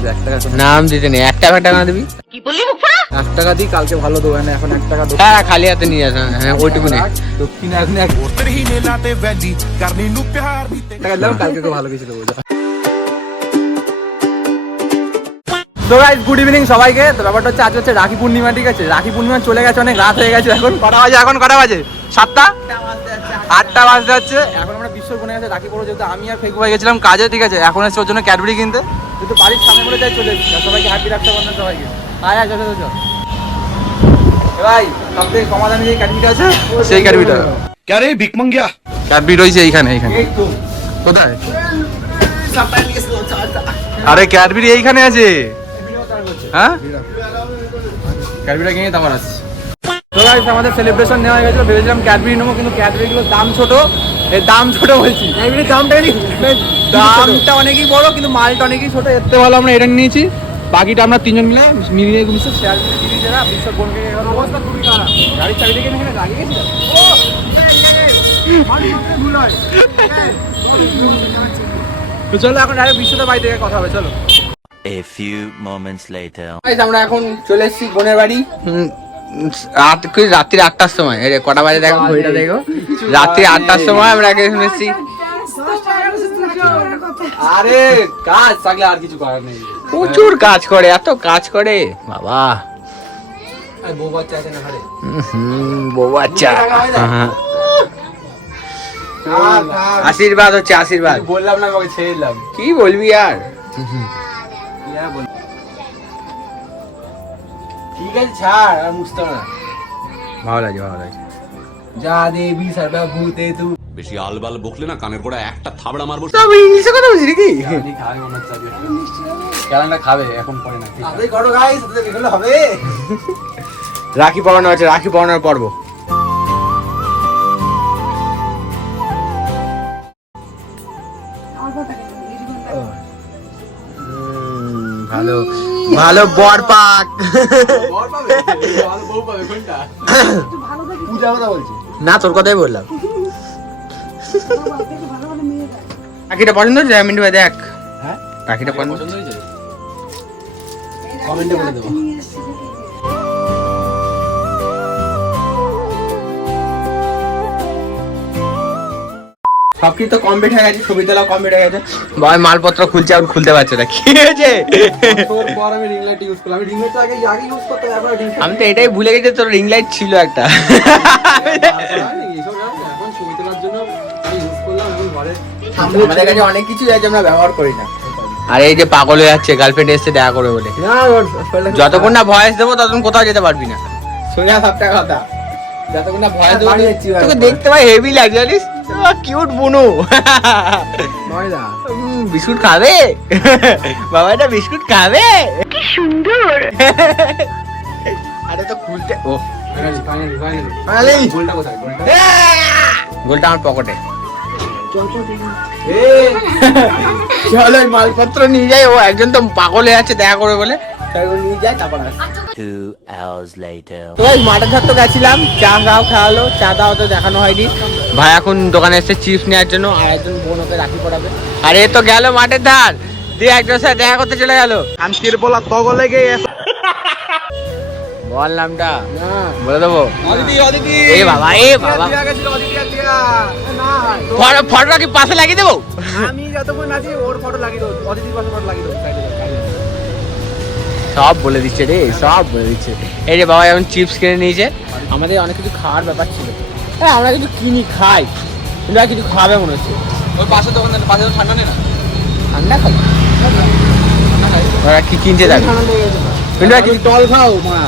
আছে 1 টাকা নাম দিতে নেই। 1 টাকা দিবি? কি বললি মুখ ফোড়া? 1 টাকা দিই, কালকে ভালো দেবো না, এখন 1 টাকা দেবো। হ্যাঁ খালি হাতে নিয়ে আসা, হ্যাঁ ওইটুকু নেই। দক্ষিণে এখন 1 টাকা দিলাম, কালকে তো ভালো কিছু দেবো। তো গাইস গুড ইভিনিং সবাইকে। তো ব্যাপারটা হচ্ছে আজ হচ্ছে রাখি পূর্ণিমা, ঠিক আছে? রাখি পূর্ণিমা চলে গেছে, অনেক রাত হয়ে গেছে। এখন কটা বাজে? 7টা 8টা বাজতে যাচ্ছে। এখন আমরা বিশ্বর বোনের কাছে রাখি পড়বো, যেহেতু আমি আর ফেকু ভাই গেছিলাম কাজে, ঠিক আছে? এখন এসে ওর জন্য ক্যাডবেরি কিনতে, কিন্তু বাড়ির সামনে বলে যাই চলে এসেছি। সবাইকে হ্যাপি রাক্ষাবন্ধন সবাইকে। আয় আয় চলো চলো ভাই। সবথেকে সমাধানে যে ক্যাডবেরিটা আছে সেই ক্যাডবেরিটা। क्या रे भिक मंगिया? ক্যাডবেরি রয়েছে এইখানে। কোথায়? আরে ক্যাডবেরি এইখানে আছে। হ্যাঁ ক্যাডবেরিটা কিনে তারপর আসছি। তো গাইস আমাদের সেলিব্রেশন নেওয়া হয়ে গেছিল, ভেবেছিলাম ক্যাডবেরি নেবো, কিন্তু ক্যাডবেরিগুলোর দাম ছোট। এই দাম ছোট বলছি, ক্যাডবেরির দামটা অনেকই বড়, কিন্তু মালটা অনেকই ছোট। এর থেকে ভালো আমরা এটা নিয়েছি। বাকিটা আমরা তিনজন মিলে মিলিয়ে মিশে শেয়ার মিলে দিদি যারা বিশ্ব বোনকে। অবস্থা খুবই খারাপ, গাড়ির চাবি থেকে এখানে লাগিয়ে গেছিল। তো চলো এখন ডাইরেক্ট বিশ্বদের বাড়ি থেকে কথা হবে, চলো। A few moments later. আমরা এখন চলে এসেছি বোনের বাড়ি। রাত্রি 8টার সময়। কটা বাজে দেখো, ঘড়িটা দেখো। রাত্রি 8টার সময় আমরা এখন এসেছি। আরে কাজ থাকলে আর কিছু করার নেই। প্রচুর কাজ করে, এত কাজ করে বাবা। বউ বাচ্চা আছে না ঘরে? বউ বাচ্চা। আশীর্বাদ হচ্ছে আশীর্বাদ। বললাম না আমাকে ছেড়ে দিলাম। কি বলবি আর? ঠিক আছে ছাড়, আর মুছতে হবে না। ভালো লাগে ভালো লাগে। যা দেবী সর্বভূতে তু। বেশি আলবাল বকলে না কানের গোড়া একটা থাবড়া মারবো। তবে ইংলিশে কথা বলছি নাকি? আমি খাবে মনে হচ্ছে আজকে। কেননা খাবে এখন পরে না। আরে করো গাইস, তাহলে এগুলো হবে। রাখি পরানো আছে, রাখি পরানোর পর্ব। ভালো ভালো বর পাক। বর পাবে, ভালো বউ পাবে কোনটা? পূজা কথা বলছি না, তোর কথাই বললাম। রাখিটা পছন্দ হচ্ছে? মিন্টু ভাই দেখ। হ্যাঁ রাখিটা পছন্দ পছন্দ হয়েছে? কমেন্টে বলে দেবো। সব কিছু তো কমপ্লিট হয়ে গেছে, ছবি তোলা কমপ্লিট হয়ে গেছে। ভাই মালপত্র খুলছে, আর খুলতে পারছে না। কি হয়েছে? তোর পর আমি রিং লাইট ইউজ করলাম। আমি রিং লাইট আগে ইউজ করতে, এবার রিং আমি তো এটাই ভুলে গেছি তোর রিং লাইট ছিল একটা। এখন ছবি তোলার জন্য আমি ইউজ করলাম। এখন ঘরে আমাদের কাছে অনেক কিছু আছে, আমরা ব্যবহার করি না। আর এই যে পাগল হয়ে যাচ্ছে গার্লফ্রেন্ড এসে দেখা করে বলে। যতক্ষণ না ভয়েস দেবো ততক্ষণ কোথাও যেতে পারবি না। সোজা সবটা কথা। যতক্ষণ না ভয়েস দেবো তোকে দেখতে পাই হেভি লাগে, জানিস? কিউট বুনু। বিস্কুট খাবে? বাবা এটা বিস্কুট খাবে? কি সুন্দর। আরে তো খুলতে। ও ফাইনালি গোলটা কোথায়? গোলটা গোলটা আমার পকেটে। চলো এই মালপত্র নিয়ে যাই। ও একজন তো পাগল হয়ে যাচ্ছে দেখা করে বলে, নিয়ে যায় তারপর আসে। 2 hours later. তো ভাই মাঠের ধার তো গেছিলাম, চা দাও খাওয়ালো, চা দাও তো দেখানো হয়নি। ভাই এখন দোকানে এসে চিপস নেওয়ার জন্য, আর একজন বোন ওকে রাখি পড়াবে। আর এ তো গেল মাঠের ধার দিয়ে একজনের সাথে দেখা করতে চলে গেল। আন্তির বলা তগলে গিয়ে বল নামটা বলে দেবো। অদিতি অদিতি এ বাবা দিয়া গেছিল অদিতি দিয়া না ফটোটা কি পাশে লাগিয়ে দেবো? আমি যতক্ষণ আছি ওর ফটো লাগিয়ে দাও, অদিতির পাশে ফটো লাগিয়ে দাও। সব বলে দিচ্ছে রে, সব বলে দিচ্ছে। এই যে বাবা এখন চিপস কিনে নিয়েছে। আমাদের অনেক কিছু খাওয়ার ব্যাপার ছিল, হ্যাঁ আমরা কিছু কিনি খাই, কিন্তু আর কিছু খাবে মনে হচ্ছে। ওই পাশে দোকান, পাশে তো ঠান্ডা নেই না? ঠান্ডা খাই। ওরা কি কিনছে দেখ। মিন্টু ভাই টল খাও মা।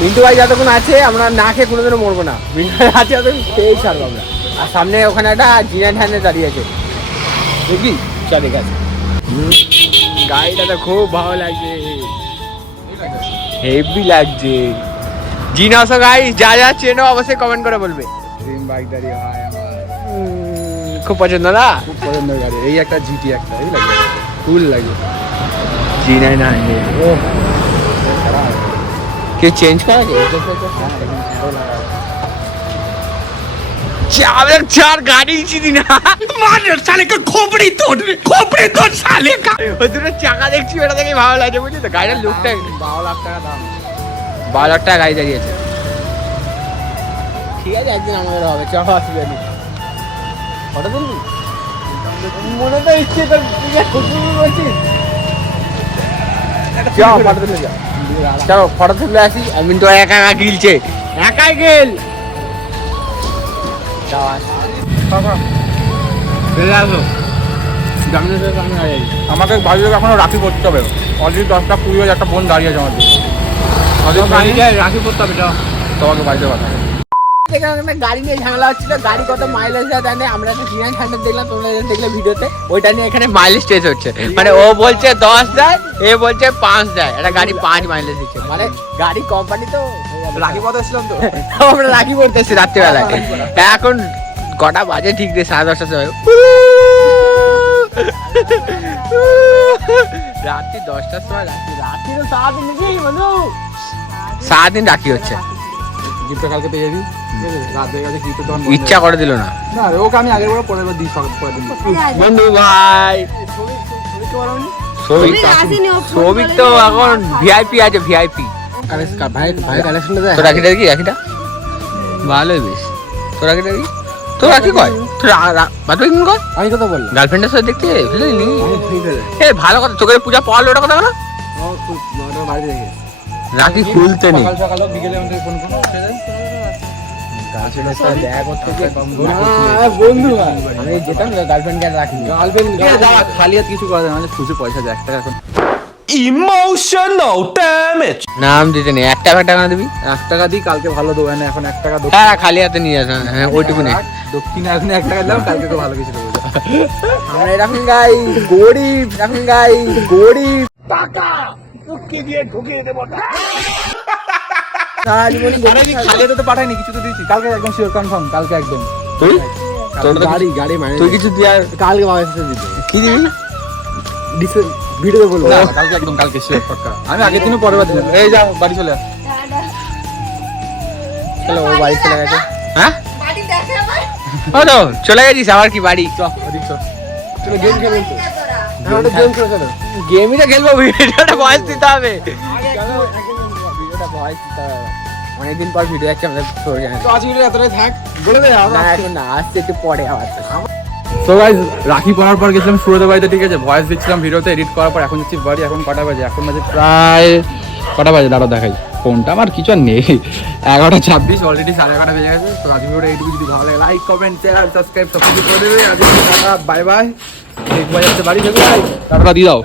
মিন্টু ভাই যতক্ষণ আছে আমরা না খেয়ে কোনোদিনও মরবো না। মিন্টু ভাই আছে যতক্ষণ খেয়েই ছাড়বো আমরা। আর সামনে ওখানে একটা জিনার ঠান্ডে দাঁড়িয়ে আছে, দেখবি? চল ঠিক আছে। গাড়িটা তো খুব ভালো লাগছে, হেভি লাগছে। জিনাসো গাইস যা যা চেনো অবশ্যই কমেন্ট করে বলবে। ড্রিম বাইক দাঁড়িয়ে হয় আমার, খুব পছন্দ না? খুব পছন্দের গাড়ি। এই একটা জিটি, একটা এই লাগে, ফুল লাগে। G900 ও কি চেঞ্জ করা যায়? चार गाड़ी ছিলি না মার সালে কা খোপড়ি তোড় সালে কা ওদের চাকা দেখছি এটা দেখে ভালো লাগে বুঝলি তো গাড়ির লুকটা 12 লাখ টাকা দাম। 12 লাখ টাকা গাড়ি দাঁড়িয়েছে ঠিক আছে একদিন আমাদের হবে চ আসবে নি ফটো তুলবি মনে তো ইচ্ছে তো খুশি করছিস চল ফটো তুলে যা চলো ফটো তুলে আসি আমি তো একা একা গিলছে একাই গেল আমাকে বাড়ি থেকে এখনো রাখি করতে হবে। অলরেডি 10টা 20 একটা বোন দাঁড়িয়ে আছে আমাদের। রাখি করতে হবে তোমাকে বাড়িতে কথা হবে। গাড়ি নিয়ে ঝামেলা হচ্ছিল গাড়ি কত মাইলেজ দেয় না আমরা একটা 300 দেখলাম তোমরা দেখলে ভিডিওতে ওইটা নিয়ে এখানে মাইলেজ টেস্ট হচ্ছে মানে ও বলছে 10 দেয় এ বলছে 5 দেয় এটা গাড়ি 5 মাইলেজ দিচ্ছে মানে গাড়ি কোম্পানি তো রাখি পথে এসেছিলাম তো আমরা রাখি পড়তেছি রাত্রিবেলায় এখন কটা বাজে ঠিক রে 10:30টার সময় রাত্রি 10টার সময় রাত্রি তো সারাদিন নাকি বন্ধু সারাদিন রাখি হচ্ছে গিফটটা কালকে পেয়ে যাবি। রাত হয়ে গেছে গিফট তখন ইচ্ছা করে দিল না না রে, ওকে আমি আগের বার পরের বার দিই পরের দিন। বন্ধু ভাই সৌভিক তো এখন ভিআইপি আছে ভিআইপি ভাই কালেকশনটা দেখ। তো রাখিটা কি রাখিটা ভালোই বেশ তো রাখিটা কি তো রাখি কয় তো বাদ দিন কর আমি কথা বললাম গার্লফ্রেন্ডের সাথে দেখতে বুঝলি এ ভালো কথা তোকে পূজা পাওয়ালো ওটা কথা বলো বাড়ি দেখে রাখি খুলতে নেই সকাল সকাল বিকেলে আমাদের ফোন করো বন্ধু আমি যেতাম গার্লফ্রেন্ডকে রাখি গার্লফ্রেন্ড খালি হাত কিছু করা যায় না, খুঁজে পয়সা দেয় 1 টাকা এখন ইমোশনাল ড্যামেজ। নাম দিতে নেই একটা টাকা দিবি 1 টাকা দিই কালকে ভালো দেবো না এখন 1 টাকা দেবো। হ্যাঁ খালি হাতে নিয়ে আসা হ্যাঁ ওইটুকু নেই দক্ষিণে এখন 1 টাকা দিলাম কালকে তো ভালো কিছু দেবো। আমরা এরকম গাই গরিব এরকম গাই গরিব সারা জীবন খালি হাতে তো পাঠাইনি, কিছু তো দিয়েছি কালকে একদম শিওর কনফার্ম কালকে একদম। তুই গাড়ি মানে তুই কিছু দিয়ে কালকে বাবা এসে দিবি কি দিবি ভিডিওতে বলবো কালকে একদম কালকে শিওর পাক্কা। আমি আগের দিনও পরের বার দিলাম। এই যাও বাড়ি চলে আস। চলো ও বাড়ি চলে গেছে হ্যাঁ বাড়ি দেখে আমার ও তো চলে গেছিস আবার কি বাড়ি চল ওদিক চল। চলো গেম খেলবো তো হ্যাঁ ওটা গেম খেলে চলো। গেমই তো খেলবো ভিডিওটা ভয়েস দিতে হবে ভিডিওটা ভয়েস দিতে হবে অনেকদিন পর ভিডিও একটা আমাদের সরে যায় তো আজ ভিডিও এতটাই থাক বলে দে না এখন না আসছে একটু পরে আবার তো গাইস রাখি পরার পর গেছিলাম সুরদের বাড়িতে, ঠিক আছে ভয়েস দিচ্ছিলাম ভিডিওতে এডিট করার পর এখন যাচ্ছি বাড়ি। এখন কটা বাজে? এখন বাজে প্রায় কটা বাজে দাঁড়াও দেখাই ফোনটা আমার কিছু আর নেই 11:26 অলরেডি 11:30 বেজে গেছে। তো আজ ভিডিওটা এইটুকু, যদি ভালো লাগে লাইক কমেন্ট শেয়ার সাবস্ক্রাইব সব কিছু করে দেবে। আজ বাই বাই, 1 বাজে বাড়ি যাবে, টাটা দিয়ে দাও।